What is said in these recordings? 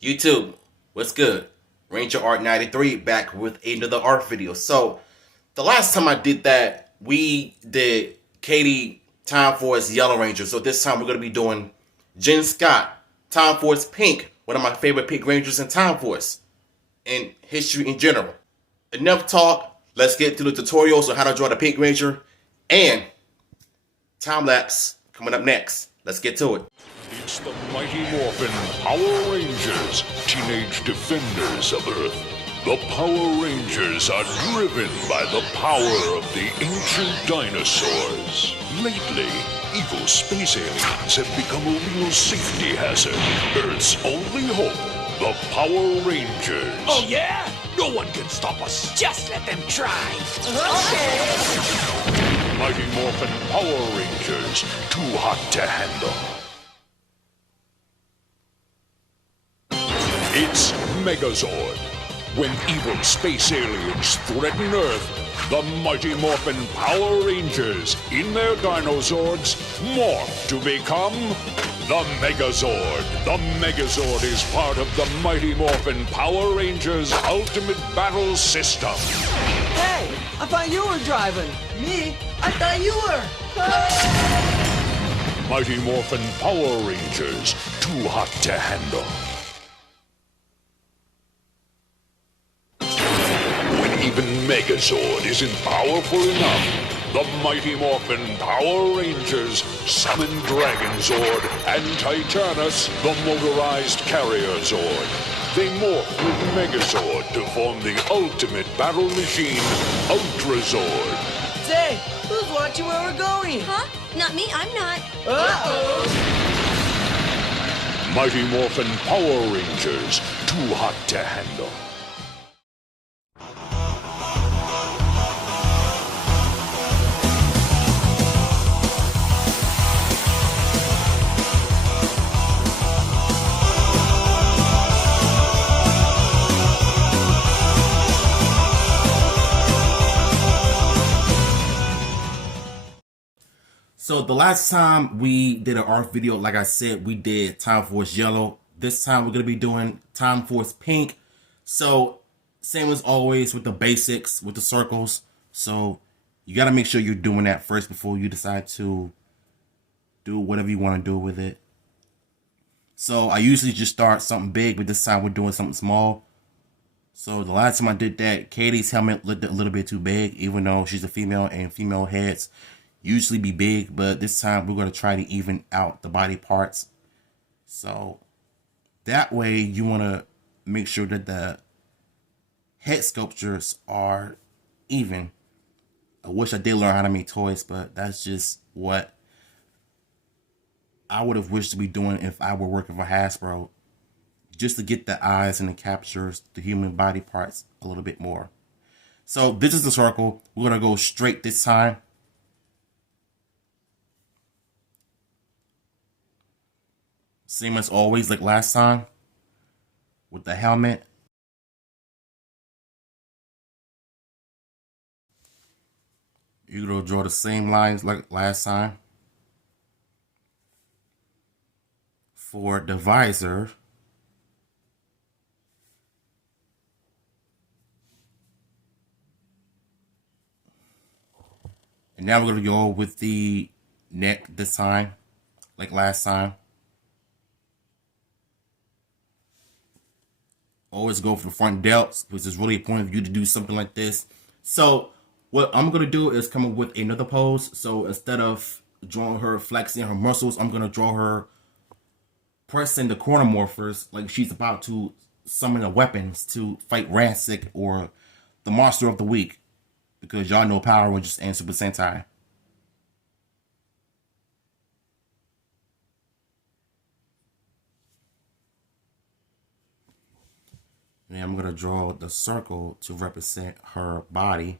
YouTube, what's good? Ranger Art 93 back with another art video. So, the last time I did that, we did Katie Time Force Yellow Ranger. So this time we're going to be doing Jen Scott Time Force Pink, one of my favorite Pink Rangers in Time Force and history in general. Enough talk, let's get to the tutorials on how to draw the Pink Ranger and time lapse coming up next. Let's get to it. It's the Mighty Morphin Power Rangers, teenage defenders of Earth. The Power Rangers are driven by the power of the ancient dinosaurs. Lately, evil space aliens have become a real safety hazard. Earth's only hope, the Power Rangers. Oh, yeah? No one can stop us. Just let them try. Mighty Morphin Power Rangers, too hot to handle. It's Megazord. When evil space aliens threaten Earth, the Mighty Morphin Power Rangers, in their Dinozords, morph to become the Megazord. The Megazord is part of the Mighty Morphin Power Rangers Ultimate Battle System. Hey, I thought you were driving. Me? I thought you were. Mighty Morphin Power Rangers, too hot to handle. Even Megazord isn't powerful enough. The Mighty Morphin Power Rangers summon Dragonzord and Titanus, the motorized carrier Zord. They morph with Megazord to form the ultimate battle machine, Ultrazord. Say, who's watching where we're going? Huh? Not me, I'm not. Uh-oh. Mighty Morphin Power Rangers, too hot to handle. So the last time we did an art video, like I said, we did Time Force Yellow. This time we're going to be doing Time Force Pink. So same as always with the basics, with the circles. So you got to make sure you're doing that first before you decide to do whatever you want to do with it. So I usually just start something big, but this time we're doing something small. So the last time I did that, Katie's helmet looked a little bit too big, even though she's a female and female heads usually be big, but this time we're going to try to even out the body parts. So that way you want to make sure that the head sculptures are even. I wish I did learn how to make toys, but that's just what I would have wished to be doing if I were working for Hasbro, just to get the eyes and the captures, the human body parts a little bit more. So this is the circle. We're going to go straight this time. Same as always, like last time, with the helmet. You're going to draw the same lines like last time. For the visor, and now we're going to go with the neck this time, like last time. Always go for the front delts because it's really important for you to do something like this. So what I'm going to do is come up with another pose. So instead of drawing her flexing her muscles, I'm going to draw her pressing the corner morphers like she's about to summon the weapons to fight Ransik or the Monster of the Week. Because y'all know Power Rangers and Super Sentai. And I'm going to draw the circle to represent her body.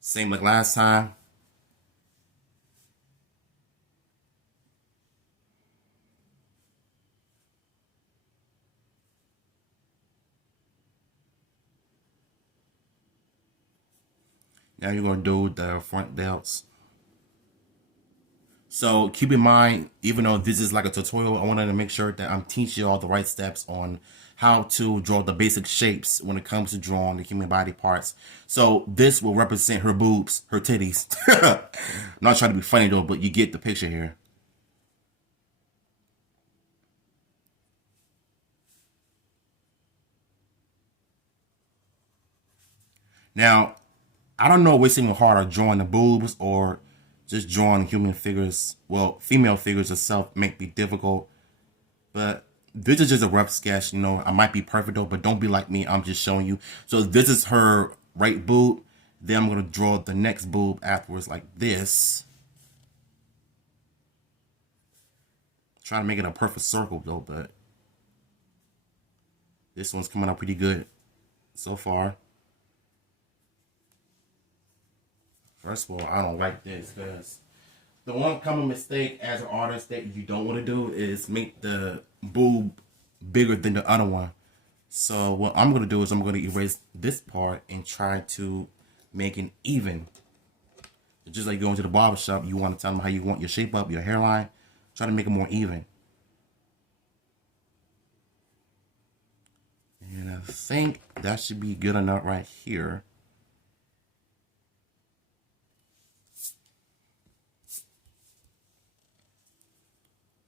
Same like last time. Now you're going to do the front delts. So keep in mind, even though this is like a tutorial, I wanted to make sure that I'm teaching you all the right steps on how to draw the basic shapes when it comes to drawing the human body parts. So this will represent her boobs, her titties. I'm not trying to be funny though, but you get the picture here. Now, I don't know what's even harder, drawing the boobs or just drawing human figures. Well, female figures itself may be difficult, but this is just a rough sketch. You know, I might be perfect though, but don't be like me. I'm just showing you. So this is her right boob. Then I'm going to draw the next boob afterwards like this. Try to make it a perfect circle though, but this one's coming out pretty good so far. First of all, I don't like this because the one common mistake as an artist that you don't want to do is make the boob bigger than the other one. So what I'm going to do is I'm going to erase this part and try to make it even. Just like going to the barber shop, you want to tell them how you want your shape up, your hairline. Try to make it more even. And I think that should be good enough right here.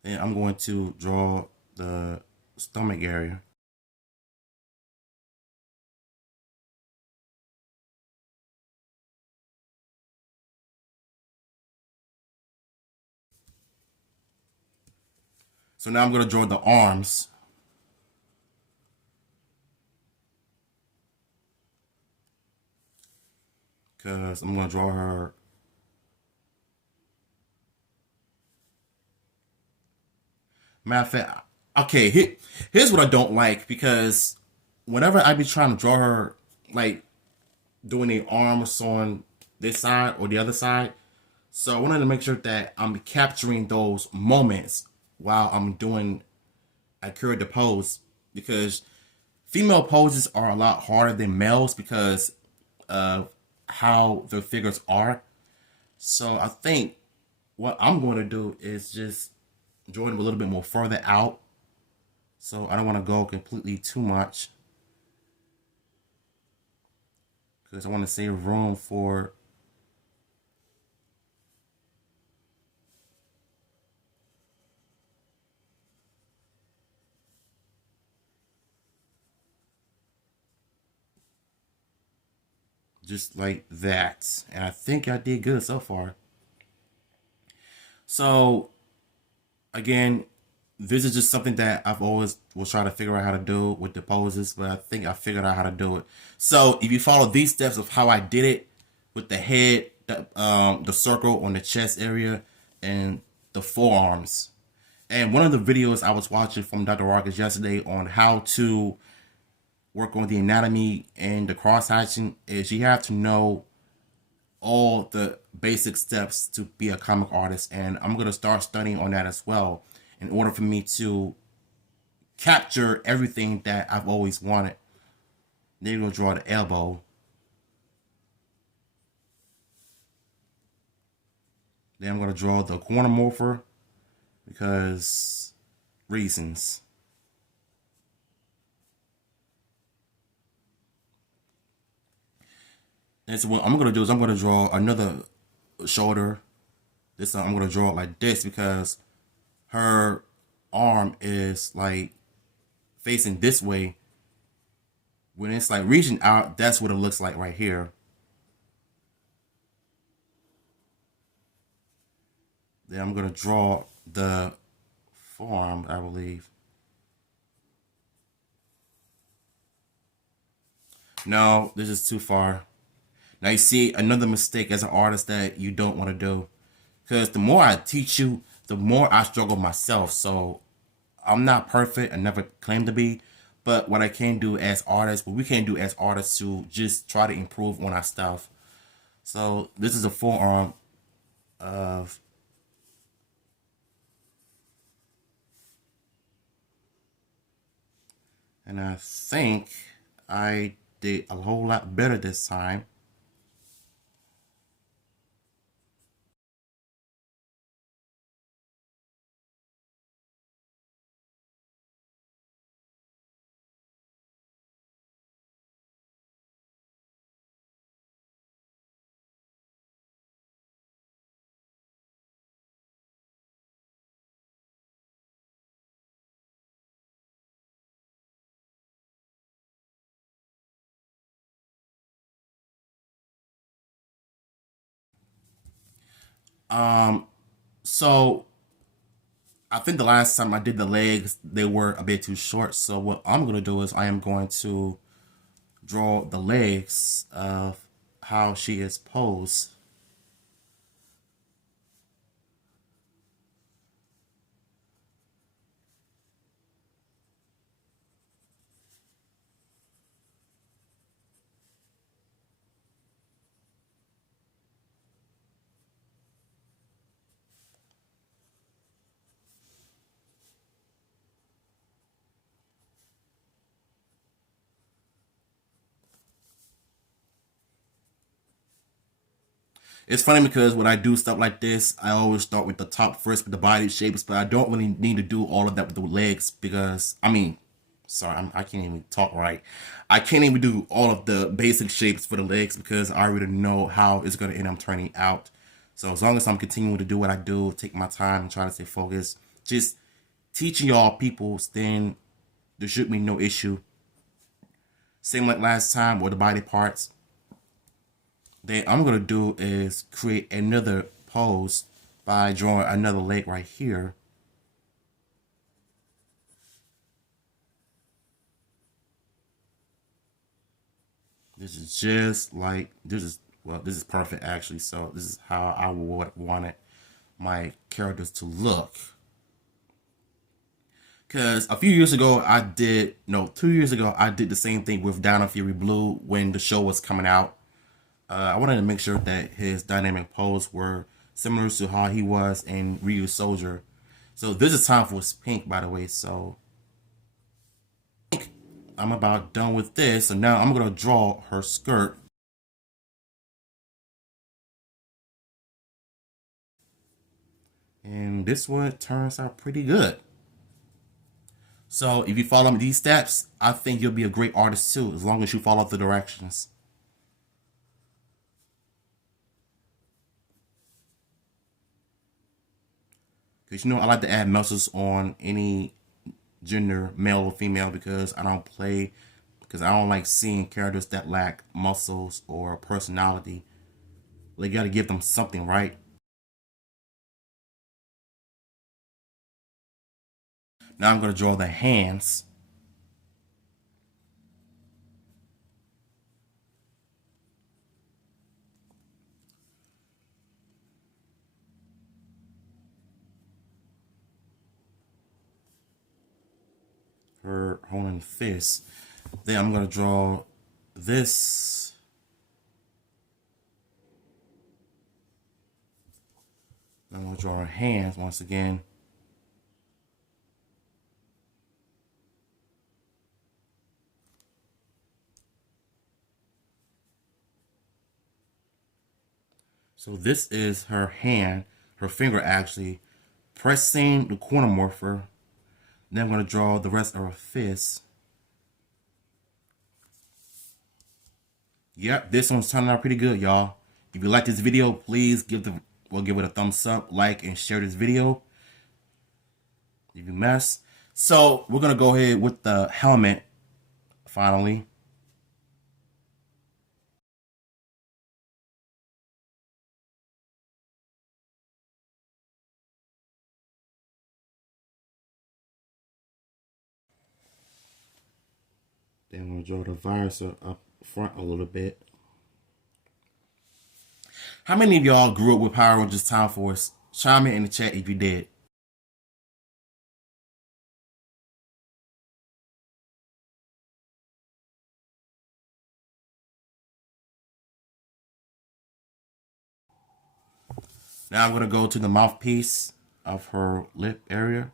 Then I'm going to draw the stomach area. So now I'm going to draw the arms. Because I'm going to draw her. Matter of fact, okay, here's what I don't like, because whenever I be trying to draw her, like doing the arms on this side or the other side, so I wanted to make sure that I'm capturing those moments while I'm doing accurate pose, because female poses are a lot harder than males because of how their figures are. So I think what I'm going to do is just draw them a little bit more further out. So I don't want to go completely too much, because I want to save room for just like that. And I think I did good so far. So again, this is just something that I've always was trying to figure out how to do with the poses, but I think I figured out how to do it. So if you follow these steps of how I did it with the head, the circle on the chest area, and the forearms. And one of the videos I was watching from Dr. Marcus yesterday on how to work on the anatomy and the cross hatching is you have to know all the basic steps to be a comic artist. And I'm going to start studying on that as well in order for me to capture everything that I've always wanted. Then you're going to draw the elbow. Then I'm going to draw the corner morpher because reasons. And so what I'm going to do is I'm going to draw another shoulder. This time I'm going to draw it like this because her arm is like facing this way. When it's like reaching out, that's what it looks like right here. Then I'm going to draw the forearm, I believe. No, this is too far. Now you see another mistake as an artist that you don't want to do. Because the more I teach you, the more I struggle myself. So I'm not perfect. I never claim to be. But what I can do as artists, what we can do as artists to just try to improve on our stuff. So this is a forearm of... And I think I did a whole lot better this time. So I think the last time I did the legs, they were a bit too short. So what I'm going to do is I am going to draw the legs of how she is posed. It's funny because when I do stuff like this, I always start with the top first with the body shapes, but I don't really need to do all of that with the legs because, I mean, sorry, I can't even talk right. I can't even do all of the basic shapes for the legs because I already know how it's going to end up turning out. So as long as I'm continuing to do what I do, take my time and try to stay focused, just teaching y'all peoples, then there should be no issue. Same like last time with the body parts. Then I'm going to do is create another pose by drawing another leg right here. This is just like, this is perfect actually. So this is how I would want my characters to look. Because a few years ago, 2 years ago, I did the same thing with Dino Fury Blue when the show was coming out. I wanted to make sure that his dynamic pose were similar to how he was in Ryu Soldier. So this is Time Force Pink, by the way. So I'm about done with this. So now I'm going to draw her skirt. And this one turns out pretty good. So if you follow these steps, I think you'll be a great artist too, as long as you follow the directions. Because, I like to add muscles on any gender, male or female, because I don't like seeing characters that lack muscles or personality. Like, you got to give them something, right? Now I'm going to draw the hands. Her holding fist. Then I'm going to draw this. I'm going to draw her hands once again. So this is her hand, her finger actually, pressing the corner morpher. Then I'm going to draw the rest of her fist. Yep, this one's turning out pretty good, y'all. If you like this video, please give it a thumbs up, like, and share this video. If you mess. So we're going to go ahead with the helmet, finally. Then I'm going to draw the visor up front a little bit. How many of y'all grew up with Power Rangers Time Force? Chime in the chat if you did. Now I'm going to go to the mouthpiece of her lip area.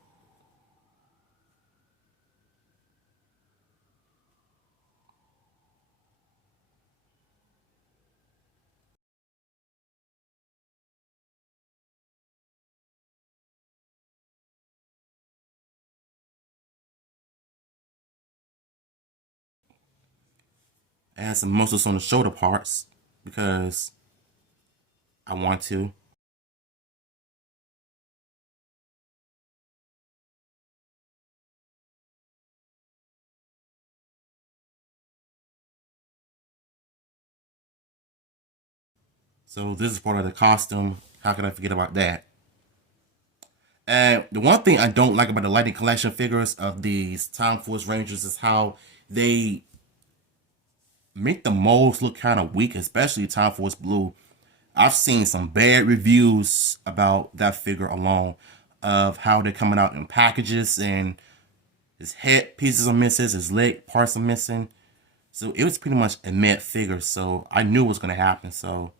Add some muscles on the shoulder parts because I want to. So this is part of the costume How can I forget about that? And the one thing I don't like about the Lightning Collection figures of these Time Force Rangers is how they make the molds look kind of weak, especially Time Force Blue. I've seen some bad reviews about that figure alone, of how they're coming out in packages and his head pieces are missing, his leg parts are missing. So it was pretty much a mad figure, so I knew it was going to happen. So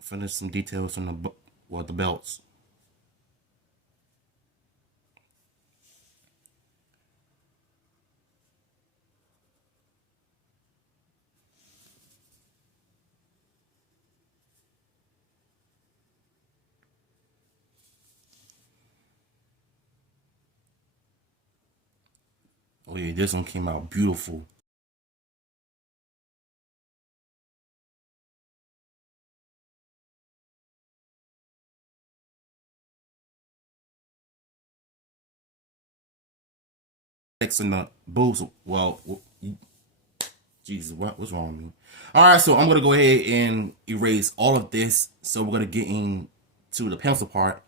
finish some details on the belts. Oh yeah, this one came out beautiful. In the boots. Well, Jesus, what's wrong with me? All right, so I'm gonna go ahead and erase all of this. So we're gonna get into the pencil part.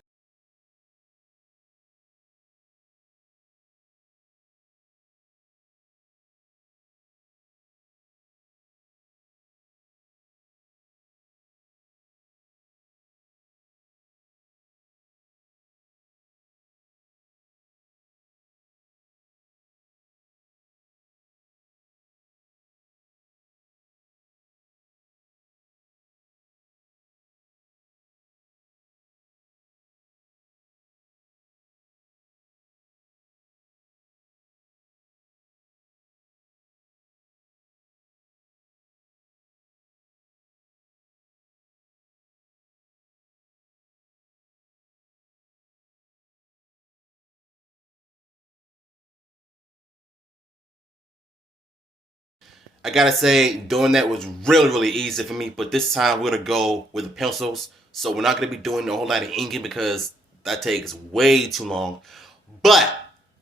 I gotta say, doing that was really easy for me, but this time we're gonna go with the pencils. So we're not gonna be doing a whole lot of inking because that takes way too long. But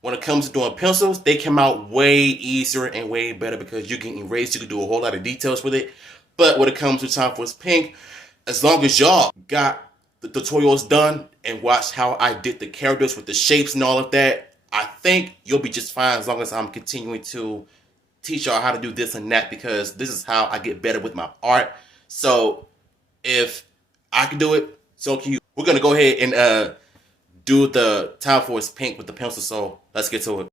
when it comes to doing pencils, they come out way easier and way better because you can erase, you can do a whole lot of details with it. But when it comes to Time Force Pink, as long as y'all got the tutorials done and watch how I did the characters with the shapes and all of that, I think you'll be just fine as long as I'm continuing to teach y'all how to do this and that, because this is how I get better with my art. So if I can do it, so can you. We're gonna go ahead and do the Time Force Pink with the pencil, so let's get to it.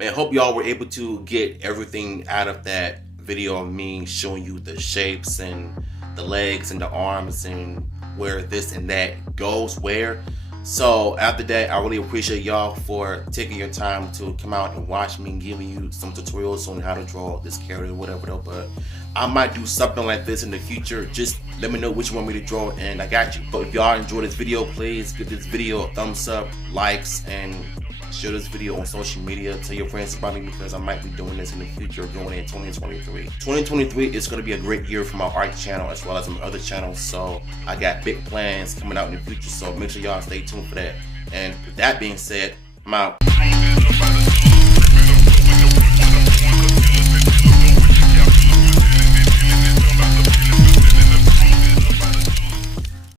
Man, hope y'all were able to get everything out of that video of me showing you the shapes and the legs and the arms and where this and that goes where. So after that, I really appreciate y'all for taking your time to come out and watch me and giving you some tutorials on how to draw this character or whatever though. But I might do something like this in the future. Just let me know what you want me to draw and I got you. But if y'all enjoyed this video, please give this video a thumbs up, likes, and share this video on social media. Tell your friends about me because I might be doing this in the future, going in 2023. 2023 is going to be a great year for my art channel as well as my other channels. So I got big plans coming out in the future. So make sure y'all stay tuned for that. And with that being said, I'm out.